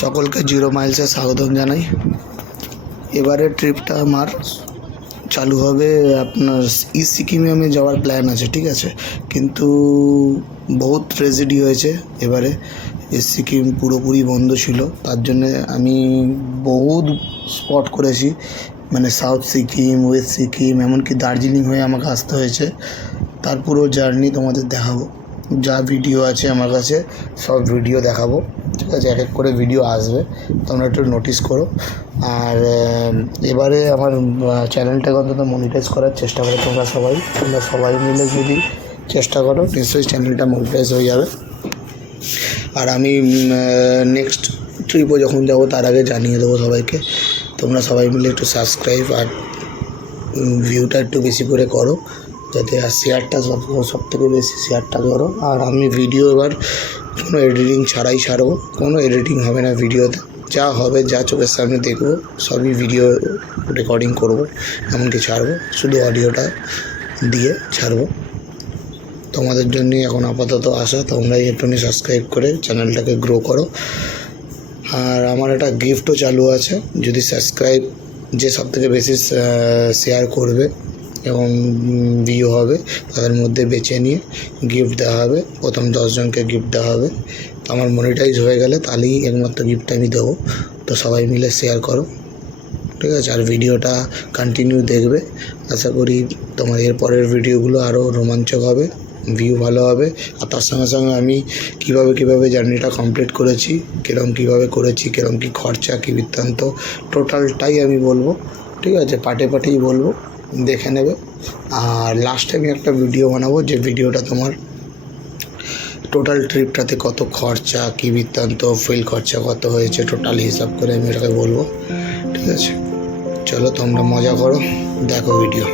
সকলকে জিরো মাইলসে স্বাগতম জানাই। এবারের ট্রিপটা আমার চালু হবে আপনার সিকিমে আমি যাওয়ার প্ল্যান আছে, ঠিক আছে, কিন্তু বহুত ট্র্যাজেডি হয়েছে এবারে। সিকিম পুরোপুরি বন্ধ ছিল, তার জন্যে আমি বহুত স্পট করেছি, মানে সাউথ সিকিম, ওয়েস্ট সিকিম, এমনকি দার্জিলিং হয়ে আমাকে আসতে হয়েছে। তার পুরো জার্নি তোমাদের দেখাবো, যা ভিডিও আছে আমার কাছে সব ভিডিও দেখাবো, ঠিক আছে। এক এক করে ভিডিও আসবে, তোমরা একটু নোটিস করো। আর এবারে আমার চ্যানেলটাকে অন্তত মনিটাইজ করার চেষ্টা করো তোমরা সবাই মিলে যদি চেষ্টা করো নিশ্চয়ই চ্যানেলটা মনিটাইজ হয়ে যাবে। আর আমি নেক্সট ট্রিপও যখন যাবো তার আগে জানিয়ে দেবো সবাইকে। তোমরা সবাই মিলে একটু সাবস্ক্রাইব আর ভিউটা একটু বেশি করে করো, যাতে আর শেয়ারটা সব থেকে বেশি শেয়ারটা করো। আর আমি ভিডিও এবার কোনো এডিটিং ছাড়াই ছাড়বো, কোনো এডিটিং হবে না ভিডিওতে, যা হবে যা চোখের সামনে দেখবো সবই ভিডিও রেকর্ডিং করবো, এমনকি ছাড়বো, শুধু অডিওটা দিয়ে ছাড়বো। তোমাদের জন্যই এখন আপাতত আসা, তোমরাই একটুখানি সাবস্ক্রাইব করে চ্যানেলটাকে গ্রো করো। আর আমার একটা গিফটও চালু আছে, যদি সাবস্ক্রাইব যে সবথেকে বেশি শেয়ার করবে এবং ভিউ হবে তাদের মধ্যে বেছে নিয়ে গিফট দেওয়া হবে। প্রথম 10 জনকে গিফট দেওয়া হবে। আমার মনিটাইজ হয়ে গেলে তাহলেই একমাত্র গিফট আমি দেবো। তো সবাই মিলে শেয়ার করো, ঠিক আছে। আর ভিডিওটা কন্টিনিউ দেখবে, আশা করি তোমার এর পরের ভিডিওগুলো আরও রোমাঞ্চক হবে, ভিউ ভালো হবে। আর তার সঙ্গে সঙ্গে আমি কীভাবে জার্নিটা কমপ্লিট করেছি, কীভাবে করেছি, কী খরচা, কী বৃত্তান্ত, টোটালটাই আমি বলবো, ঠিক আছে। পার্টেই বলবো, দেখে নেবে। আর লাস্টে আমি একটা ভিডিও বানাবো, যে ভিডিওটা তোমার টোটাল ট্রিপটাতে কত খরচা, কী বৃত্তান্ত, ফুয়েল খরচা কত হয়েছে, টোটাল হিসাব করে আমি এটাকে বলবো, ঠিক আছে। চলো তোমরা মজা করো, দেখো ভিডিও।